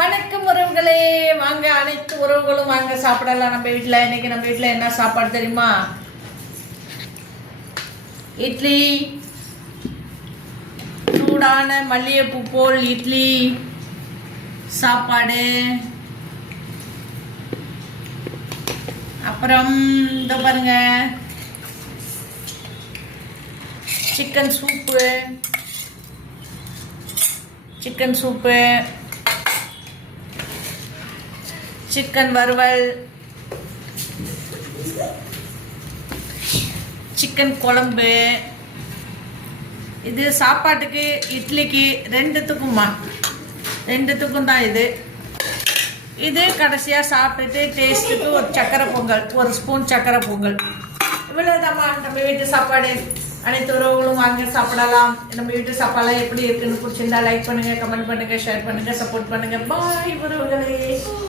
வணக்கம் உறவுகளே, வாங்க அனைத்து உறவுகளும் வாங்க சாப்பிடலாம். நம்ம வீட்டில் இன்னைக்கு நம்ம வீட்டில் என்ன சாப்பாடு தெரியுமா? இட்லி, சூடான மல்லிகைப்பூ போல் இட்லி சாப்பாடு. அப்புறம் இந்த பாருங்க, சிக்கன் சூப்பு, சிக்கன் வறுவல், சிக்கன் குழம்பு. இது சாப்பாட்டுக்கு இட்லிக்கு ரெண்டுத்துக்கும் தான் இது கடைசியாக சாப்பிட்டுட்டு டேஸ்ட்டுக்கு ஒரு சக்கரை பொங்கல், ஒரு ஸ்பூன் சக்கரை பொங்கல். இவ்வளோதாம்மா நம்ம வீட்டு சாப்பாடு. அனைத்து உறவுகளும் வாங்கி சாப்பிடலாம். நம்ம வீட்டு சாப்பாடுலாம் எப்படி இருக்குன்னு பிடிச்சிருந்தா லைக் பண்ணுங்க, கமெண்ட் பண்ணுங்க, ஷேர் பண்ணுங்க, சப்போர்ட் பண்ணுங்க. பாய் உறவுகள்.